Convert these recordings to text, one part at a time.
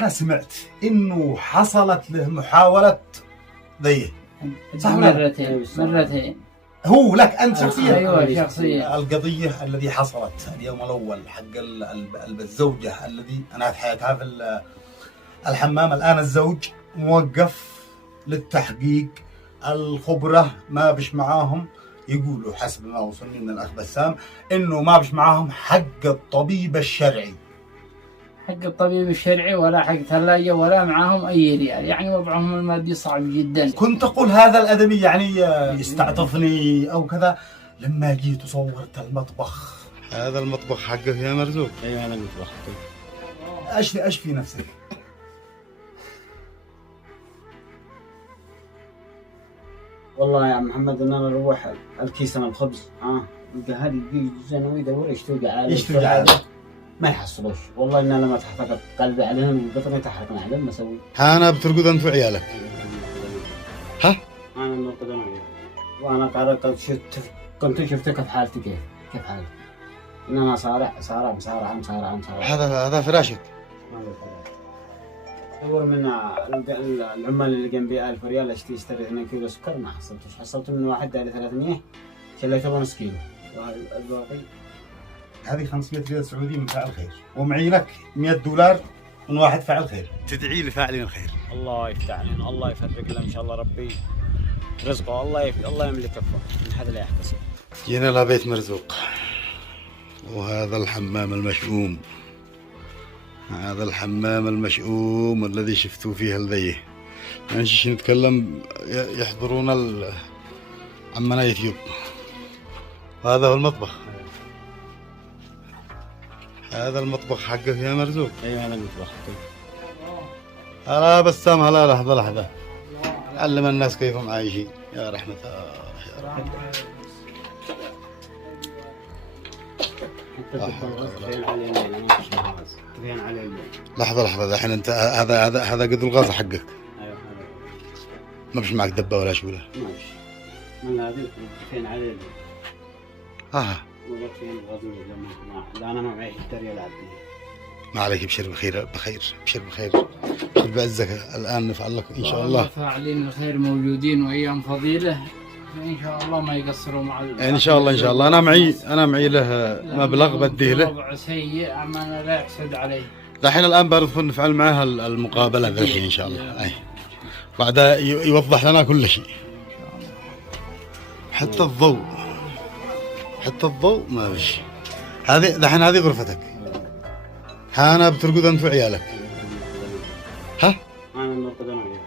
أنا سمعت إنه حصلت له محاولة ذيه، صح مرتين. هو لك أنت شخصيا؟ أيوة شخصيا. القضية الذي حصلت اليوم الأول حق الزوجة الذي أنهت حياتها في الحمام، الآن الزوج موقف للتحقيق. الخبرة ما بش معاهم، يقولوا حسب ما وصلني من الأخ بسام إنه ما بش معاهم حق الطبيب الشرعي، حق الطبيب الشرعي ولا حق ثلاجة ولا معاهم أي ريال، يعني وضعهم المادي صعب جدا. كنت أقول هذا الأدمي يعني يستعطفني أو كذا، لما جيت وصورت المطبخ. هذا المطبخ حقك يا مرزوق؟ ايوه هذا المطبخ. أشفي نفسك. والله يا محمد ان انا اروح الكيس انا الخبز هذه دقيقة ويدور يشتوي على ما يحصلوش. والله ان انا ما تحركت قلبي عليهم وقطني تحركنا عليهم ما اسوي. انا بترقد انت وعيالك؟ ها؟ انا بنرقد انا وعيالي، وانا قررت كنت شفتك في حالتي كيف حالتي، ان انا صارع. هذا فراشك؟ دور من العمال اللي جنبي 1000 ريال اشتري 2 كيلو سكر، ما حصلت من واحد داري 300 شليته بنص كيلو، والباقي هذه 500 ريال سعودي من فاعل خير، ومعي لك $100 من واحد فاعل خير. تدعي لفاعلين الخير. الله يفتح علينا، الله يفرق له ان شاء الله، ربي رزقه الله يملك كفه من حد لا يحتسب. جينا لبيت مرزوق، وهذا الحمام المشؤوم، هذا الحمام المشؤوم الذي شفتوا فيه الذيه. ماشي نتكلم يحضرون عمنا يوتيوب. هذا هو المطبخ، هذا المطبخ حقك يا مرزوق؟ ايوه هذا المطبخ. هلا بسام، هلا لحظة علم الناس كيف هم عايشين يا رحمة الله. لحظة الحين انت هذا قد الغاز حقك؟ ايوه ما بش معك دبة ولا شوله؟ ماشي من هذه فين عليه لا انا ما معي ريال عبدي. ما عليك، ابشر بخير ابشر بخير بعزك. الان نفعل لك ان شاء الله. فاعلين الخير موجودين وايام فضيله ان شاء الله ما يقصروا مع ان شاء الله انا معي له مبلغ بديه له. وضع سيء اما انا لا يحسد عليه. الان بندخل نفعل معها المقابله الحين ان شاء الله. اي بعدها يوضح لنا كل شيء، حتى الضوء ما بش. هذه غرفتك، انا بترقد انت وعيالك. ها؟ انا بنرقد انا وعيالي.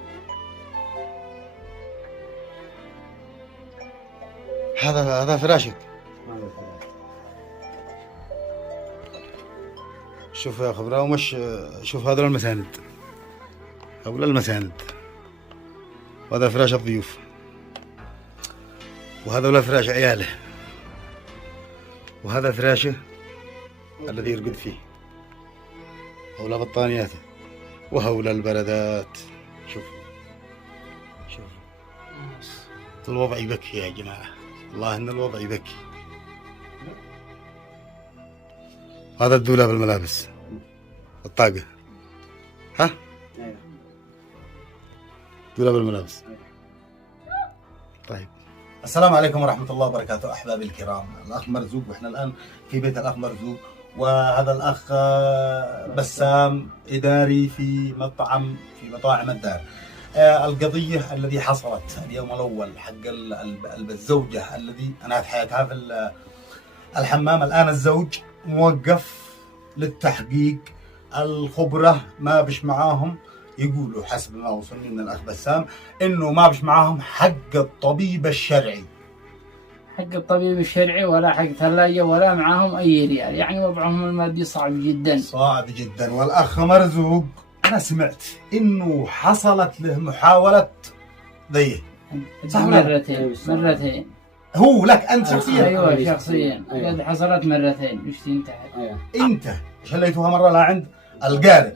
هذا فراشك؟ شوف يا خبره، ومش شوف هذول المساند، وهذا فراش الضيوف، وهذول فراش عياله، وهذا فراشه الذي يرقد فيه، هؤلاء بطانياته، وهؤلاء البردات. شوف الوضع يبكي يا جماعة، والله ان الوضع يبكي. هذا الدولاب الملابس، الطاقة. ها؟ دولاب الملابس. طيب. السلام عليكم ورحمة الله وبركاته أحبابي الكرام، الأخ مرزوق، وإحنا الآن في بيت الأخ مرزوق، وهذا الأخ بسام إداري في مطاعم الدار. القضية الذي حصلت اليوم الأول حق الزوجة الذي أنهت حياتها في الحمام، الآن الزوج موقف للتحقيق. الخبرة ما بش معاهم، يقولوا حسب ما وصلني من الأخ بسام إنه ما بش معاهم حق الطبيب الشرعي، حق الطبيب الشرعي ولا حق ثلاجة ولا معاهم أي ريال، يعني وضعهم المادي صعب جدا. والأخ مرزوق أنا سمعت إنه حصلت له محاولة ذيه، صح مرتين. هو لك أنت شخصيا؟ أيوة شخصيا. قد حصلت مرتين. مشتين تحت. أنت شليتوها مرة لعند القارئ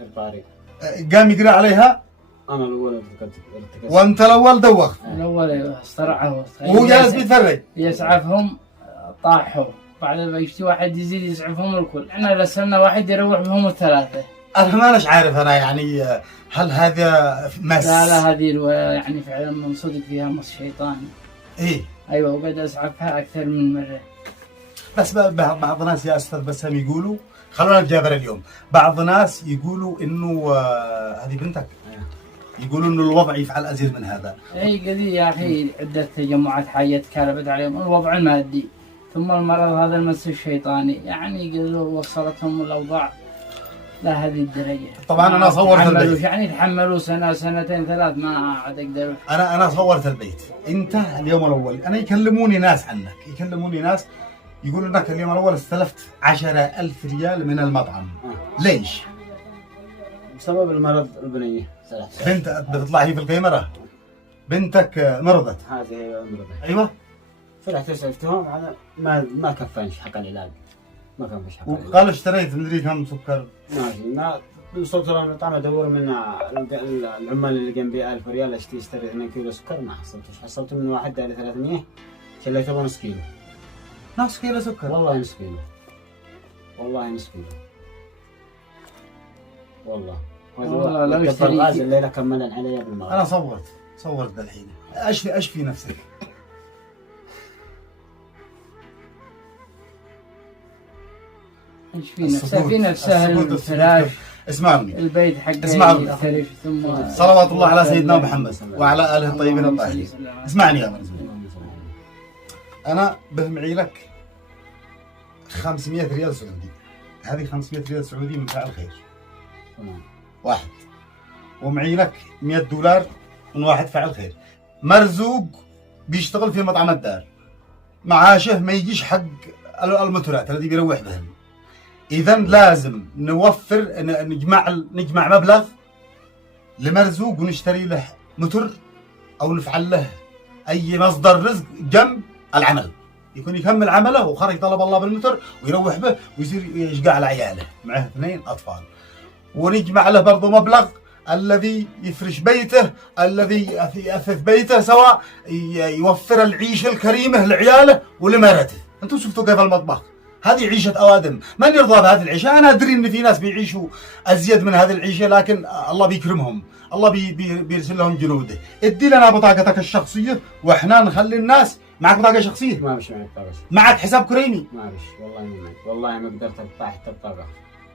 قام يقرأ عليها؟ أنا الأول وأنت الأول دوخت؟ الأول استرعه وهو جالس بيتفرج يسعفهم، طاحوا بعد ما يشتي واحد يزيد يسعفهم الكل. احنا رسلنا واحد يروح بهم الثلاثة. انا ما أناش عارف انا يعني هل هذا مس؟ لا هذه الرواية يعني فعلا من صدق فيها مس شيطاني. ايه ايوه وقد اسعفها اكثر من مرة. بس بعض الناس يا استاذ بسام يقولوا، خلونا نتجابر اليوم، بعض الناس يقولوا انه هذه بنتك، يقولوا انه الوضع يفعل ازيد من هذا. اي قضية يا اخي، عدة تجمعات حية تكالبت عليهم الوضع المادي ثم المرض هذا المس الشيطاني، يعني قالوا وصلتهم الاوضاع لهذه الدرجة. طبعا انا صورت البيت، يعني تحملوا سنة سنتين ثلاث ما عاد اقدروا. انا صورت البيت. انت اليوم الاول انا يكلموني ناس عنك، يكلموني ناس يقولوا انك اليوم الاول استلفت 10,000 ريال من المطعم. ليش؟ بسبب المرض البنيه. بنت بتطلع هي في الكاميرا، بنتك مرضت. هذه مرضت. ايوه. فرحت سالفتهم على ما كفانش حق العلاج، ما كان فيش حق العلاج. وقالوا اشتريت مدري كم سكر. ماشي، ما وصلت للمطعم ادور من العمال اللي جنبي 1000 ريال اشتري 2 كيلو سكر، ما حصلتش. حصلت من واحد داري 300، شليته نص كيلو. نص كيلو سكر؟ والله نص كيلو، والله نص كيلو، والله لو اشتري الغاز الليله كملن علي بالمرض. انا صورت ذا الحين. اشفي نفسك. في نفسها الفراش. اسمعوني، البيت حق اسمعوني، ثم صلوات الله على سيدنا محمد وعلى اله الطيبين الطاهرين. اسمعني يا مرزوق، انا بهمعي لك 500 ريال سعودي. هذه 500 ريال سعودي من فاعل خير واحد، ومعي لك 100 دولار من واحد فاعل خير. مرزوق بيشتغل في مطعم الدار، معاشه ما يجيش حق الموتورات الذي بيروح بهم. اذا لازم نوفر، نجمع مبلغ لمرزوق ونشتري له موتور او نفعل له اي مصدر رزق جنب العمل، يكون يكمل عمله وخرج طلب الله بالموتور ويروح به ويصير يشقى على عياله، معه 2 اطفال. ونجمع له برضه مبلغ الذي يفرش بيته، الذي يأثث بيته، سواء يوفر العيشه الكريمه لعياله ولمرته. انتم شفتوا كيف المطبخ؟ هذه عيشة أوادم، من يرضى بهذه العيشة؟ أنا أدري إن في ناس بيعيشوا أزيد من هذه العيشة، لكن الله بيكرمهم، الله بيرسل لهم جنوده. ادي لنا بطاقتك الشخصية وإحنا نخلي الناس. معك بطاقة شخصية؟ ما فيش معي بطاقة. معك حساب كريمي؟ ما فيش، والله ما معي، والله ما قدرت أقطع حتى البطاقة،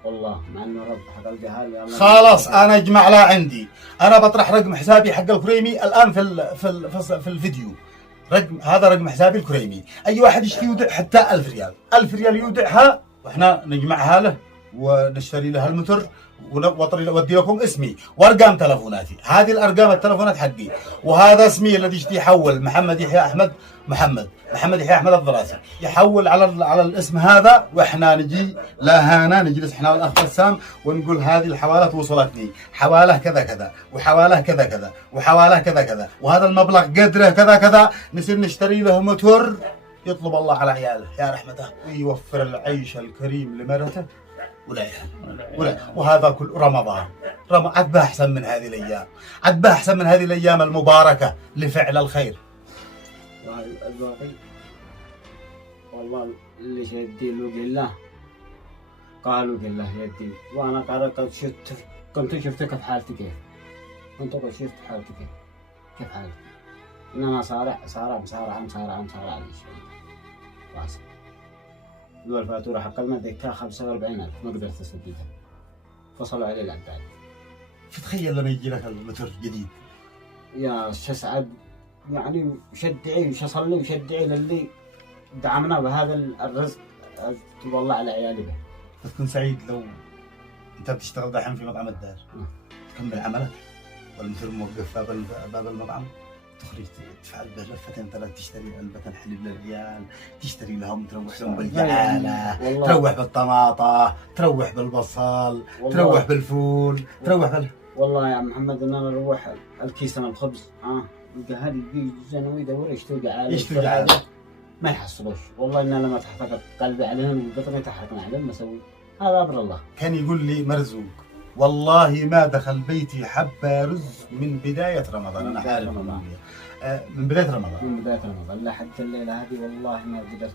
والله مع إنه رب حق الجهال. خلاص أنا أجمع لها عندي، أنا بطرح رقم حسابي حق الكريمي الآن في الفيديو. هذا رقم حسابي الكريمي، اي واحد يشتري يودع حتى 1000 ريال، 1000 ريال يودعها واحنا نجمعها له ونشتري له الموتور وودي لكم اسمي وارقام تلفوناتي. هذه الارقام التلفونات حقي، وهذا اسمي الذي يحول محمد يحيى احمد الضراسي، يحول على الاسم هذا، واحنا نجي لهنا نجلس احنا والاخ بسام ونقول هذه الحوالات وصلتني، حواله كذا كذا وحواله كذا كذا وحواله كذا كذا، وهذا المبلغ قدره كذا كذا، نصير نشتري له موتور يطلب الله على عياله يا رحمته، ويوفر العيش الكريم لمرته ولا. وهذا كل رمضان عد احسن من هذه الايام، عد احسن من هذه الايام المباركه لفعل الخير. الباقي والله اللي يدي لوجه الله قالوا لله يدي، وانا قرأت كنت شفت كيف حالتي، كنت شفت حالتي كيف حالتي، ان انا صارع على شيء راسي. الفاتوره حق المدة 45,000 ما قدرت اسددها، فصلوا علي العداد. فتخيل لما يجي لك الموتور جديد يا شسعد، يعني وشدعي وش اصلي وشدعي للي دعمنا بهذا الرزق، والله على عيالي به. تكون سعيد لو انت بتشتغل دحين في مطعم الدار، تكمل عملك والموتور موقف باب المطعم، تخرج تفعل به لفتين 3، تشتري علبة حليب للعيال، تشتري لهم، تروح لهم بالجعالة، تروح بالطماطة، تروح بالبصل، تروح بالفول، تروح والله يا محمد ان انا اروح الكيس من الخبز القهادي يجي زين ويدور يشتوي على ما يحصلوش، والله ان انا لما تحرق قلبي عليهم وبطني تحرقنا عليهم، ما اسوي هذا امر الله. كان يقول لي مرزوق والله ما دخل بيتي حبة رز من بداية رمضان، انا عارف من بداية رمضان لا حتى الليلة هذه والله ما قدرت.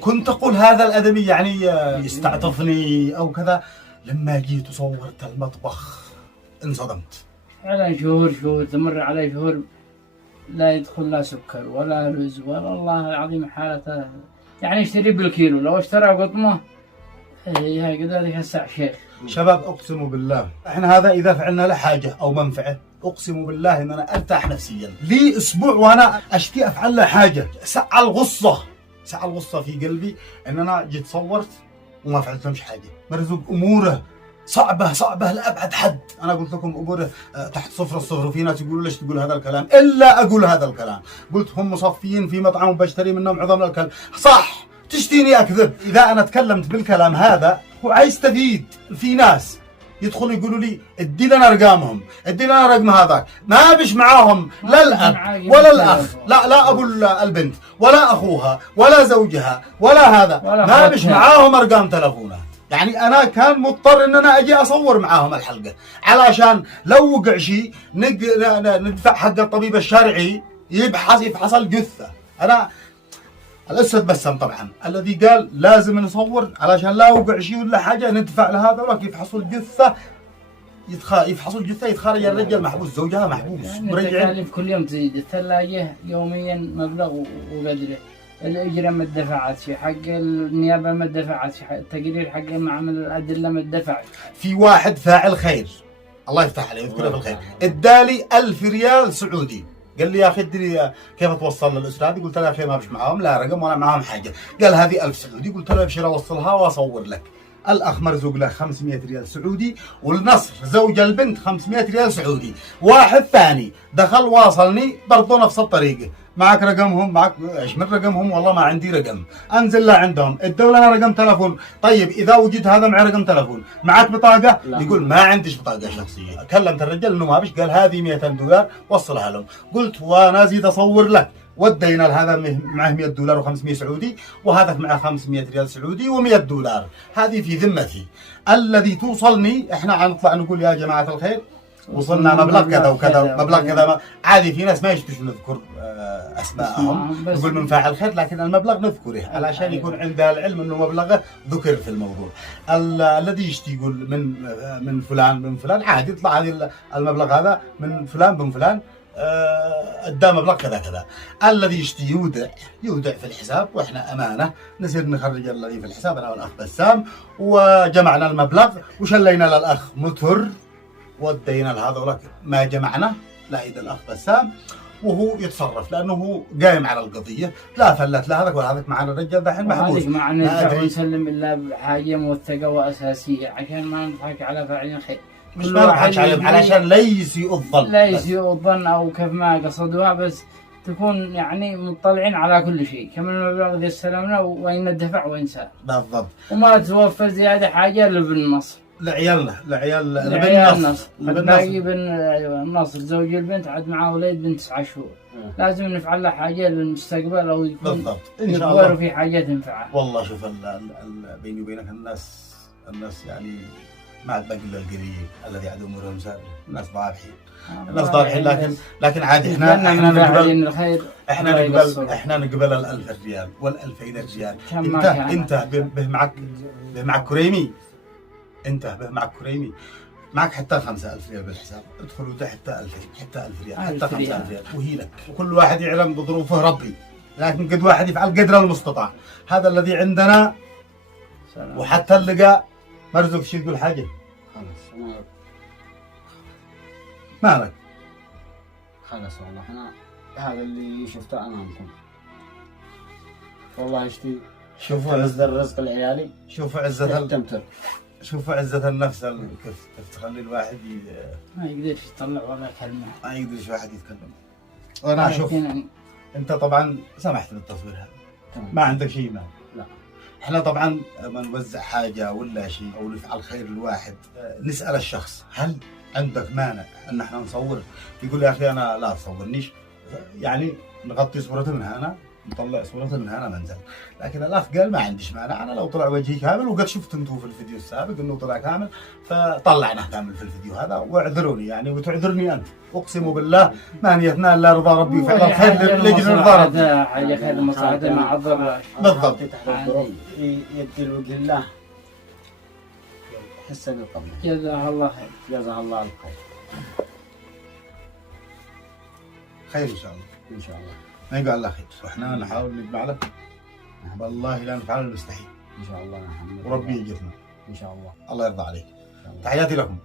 كنت اقول هذا الادمي يعني يستعطفني او كذا، لما جيت وصورت المطبخ انصدمت. فعلا شهور تمر علي شهور لا يدخل لا سكر ولا رز ولا الله العظيم حالته، يعني يشتري بالكيلو، لو اشترى قطمة هي كذلك هسع شيخ. شباب اقسم بالله احنا هذا اذا فعلنا له حاجه او منفعه اقسم بالله ان انا ارتاح نفسيا. لي اسبوع وانا اشتي افعل له حاجه، سعى الغصه في قلبي ان انا جيت صورت وما فعلت لهمش حاجه. مرزوق اموره صعبه لابعد حد. انا قلت لكم اموره تحت صفر الصفر، وفي ناس يقولوا ليش تقول هذا الكلام؟ الا اقول هذا الكلام. قلت هم مصفيين في مطعم وبشتري منهم عظام الكلب. صح، تشتيني اكذب؟ اذا انا تكلمت بالكلام هذا هو عايز يستفيد. في ناس يدخلوا يقولوا لي ادي لنا ارقامهم، ادي لنا رقم هذاك، ما بش معاهم لا الاب ولا الاخ، لا ابو البنت ولا اخوها ولا زوجها ولا هذا، ما بش معاهم ارقام تلفونات. يعني انا كان مضطر ان انا اجي اصور معاهم الحلقه علشان لو وقع شيء ندفع حق الطبيب الشرعي يفحص الجثه. انا الاستاذ بسام طبعا الذي قال لازم نصور علشان لا وقع شيء ولا حاجه ندفع لهذا ولك يفحصوا الجثه، يتخرج الرجال محبوس، زوجها محبوس. يعني التكاليف كل يوم تزيد، الثلاجه يوميا مبلغ وقدره، الاجره ما دفعتش، حق النيابه ما دفعتش، التقرير حق معامل الادله ما دفعت. في واحد فاعل خير الله يفتح عليه ويذكره بالخير ادالي 1000 ريال سعودي، قال لي يا اخي ادري كيف توصل للاستاذ؟ قلت له يا اخي ما بش معاهم لا رقم ولا معاهم حاجه. قال هذه 1000 سعودي. قلت له ابشر اوصلها واصور لك. الاخ مرزوق له 500 ريال سعودي، والنصر زوج البنت 500 ريال سعودي. واحد ثاني دخل واصلني برضه نفس الطريقه، معك رقمهم؟ معك ايش من رقمهم؟ والله ما عندي رقم. انزل له عندهم ادوا لنا رقم تلفون. طيب اذا وجد هذا معه رقم تلفون، معك بطاقه؟ لا. يقول ما عنديش بطاقه شخصيه. كلمت الرجال انه ما بش، قال هذه 200 دولار وصلها لهم. قلت وانا ازيد اصور لك، ودينا لهذا معه 100 دولار و500 سعودي، وهذا معه 500 ريال سعودي و100 دولار. هذه في ذمتي. الذي توصلني احنا نطلع نقول يا جماعه الخير وصلنا مبلغ كذا وكذا، مبلغ كذا. عادي في ناس ما يشتوش نذكر اسماءهم، نقول من فاعل خير، لكن المبلغ نذكره علشان يكون عندها العلم انه مبلغه ذكر في الموضوع. الذي يشتي يقول من فلان عادي يطلع هذه المبلغ هذا من فلان بن فلان ادى مبلغ كذا كذا. الذي يشتي يودع في الحساب، واحنا امانه نصير نخرج الذي في الحساب انا والاخ بسام، وجمعنا المبلغ وشلينا للاخ متر ودينا لهذا ما جمعنا لا ايد الاخ بسام، وهو يتصرف لانه هو قايم على القضيه. لا فلت لا هذاك ولا هذاك معنا الرجال دحين محبوس. ما نرجع ونسلم الا بحاجه موثقه واساسيه عشان ما نضحك على فاعلين خير. مش ما نضحك عليهم علشان لا يسيء الظن، لا يسيء الظن او كيف ما قصدوها، بس تكون يعني مطلعين على كل شيء، كم المبلغ ذي استلمنا وين الدفع وين سار بالضبط، وما توفر زياده حاجه للنصر لعيالنا النصر. الباقي بالنصر زوج البنت عاد معاه ولد بنت 9 شهور. لازم نفعل له حاجه للمستقبل او يكون بالضبط ان شاء الله في حاجه تنفعه. والله شوف بيني وبينك الناس يعني ما عاد باقي الا القريب الذي عاد امورهم سابقه. الناس ضابحين لكن عادي احنا نقبل ال1000 ريال وال2000 ريال. انت به معك كريمي، معك حتى 5000 ريال بالحساب، ادخلوا حتى 2000 حتى 1000 ريال حتى 5000 ريال وهي لك. وكل واحد يعلم بظروفه ربي، لكن قد واحد يفعل قدر المستطاع. هذا الذي عندنا. وحتى اللقاء مرزوق شي تقول حاجه؟ خلاص مالك؟ خلاص والله انا هذا اللي شفته امامكم. والله اشتي شوفوا عزة الرزق لعيالي، شوفوا عزة النفس كيف تخلي الواحد ما يقدرش يطلع ولا كلمة، ما يقدرش واحد يتكلم. انا اشوف انت طبعا سمحت بالتصوير هذا، ما عندك شيء ما لا. احنا طبعا لما نوزع حاجة ولا شيء او نفعل خير للواحد نسأل الشخص هل عندك مانع ان احنا نصور؟ يقول يا اخي انا لا تصورنيش، يعني نغطي صورته من هنا، نطلع صورته من هنا منزل. لكن الاخ قال ما عنديش مانع، انا لو طلع وجهي كامل، وقد شفت انتم في الفيديو السابق انه طلع كامل، فطلعناه كامل في الفيديو هذا. واعذروني يعني وتعذرني انت، اقسم بالله ما نيتنا الا رضا ربي وفعل الخير لجل رضا ربي. هذا حاجه خير مصلحته ما عذر بالضبط. يدي الوجه الله حسه بالقبل. جزاها الله خير. جزاها الله الخير. خير ان شاء الله. ان شاء الله. ما يقع الا خير، واحنا نحاول نجمع له. والله لا نفعل المستحيل. ان شاء الله يا محمد. وربي يجزنا. ان شاء الله. الله يرضى عليك. تحياتي لكم.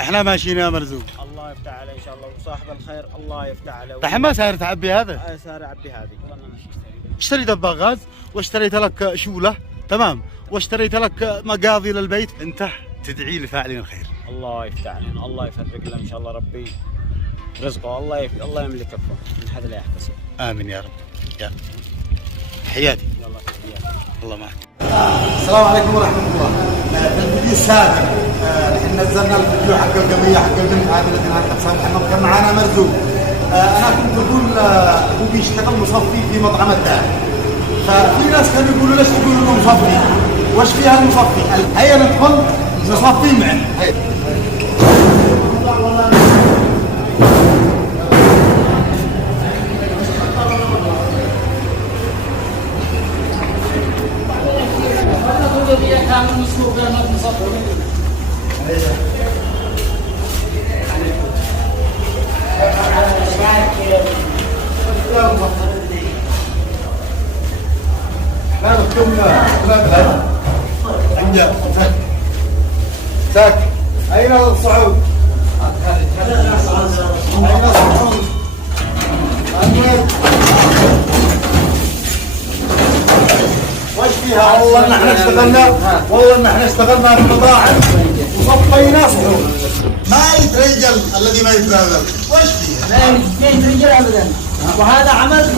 احنا ماشيين يا مرزوق. الله يفتح عليه ان شاء الله، وصاحب الخير الله يفتح عليه. دحين ما ساير تعبي هذا؟ سارع عبي هذه. اشتريت دباغ غاز واشتريت لك شوله، تمام، واشتريت لك مقاضي للبيت، انت تدعي لفاعلين الخير. الله يفتح علينا، الله يفرق له ان شاء الله ربي رزقه، الله يملك كفه من حد لا يحتسب. امين يا رب. يا حياتي. يلا تحياتي. الله معك. السلام عليكم ورحمه الله. في الفيديو السابق احنا نزلنا الفيديو حق القضيه حق البنت هذه التي انهارت نفسها محمد، كان معنا مرزوق. انا كنت اقول هو بيشتغل مصفي في مطعم الدار، ففي ناس كانوا يقولوا ليش تقولوا انه مصفي؟ وش فيها المصفي؟ هيا ندخل نصفي معنا. لا نحكم عند ساك. أين الصعود؟ أين الصعود؟ وش فيها؟ والله ان احنا اشتغلنا في مطاعم وصفينا صعود. ما يترجل الذي ما يتراجل. وش فيها؟ ما يترجل ابدا، وهذا عمل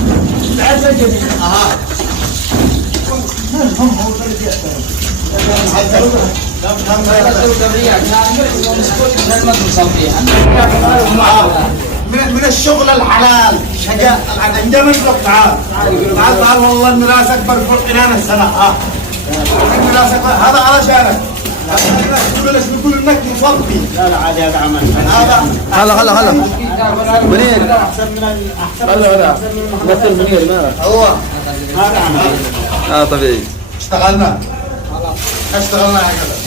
العزة جميل. من الشغل الحلال شقاء عندما نطلق. تعال والله المراس اكبر فوق عنان السنه. المراس هذا علشانك. تقول ايش بتقول انك مصفي؟ لا عادي هذا عمل. هلا منير احسن من مثل منير مالك؟ هو هذا عمل. طبيعي. اشتغلنا هكذا.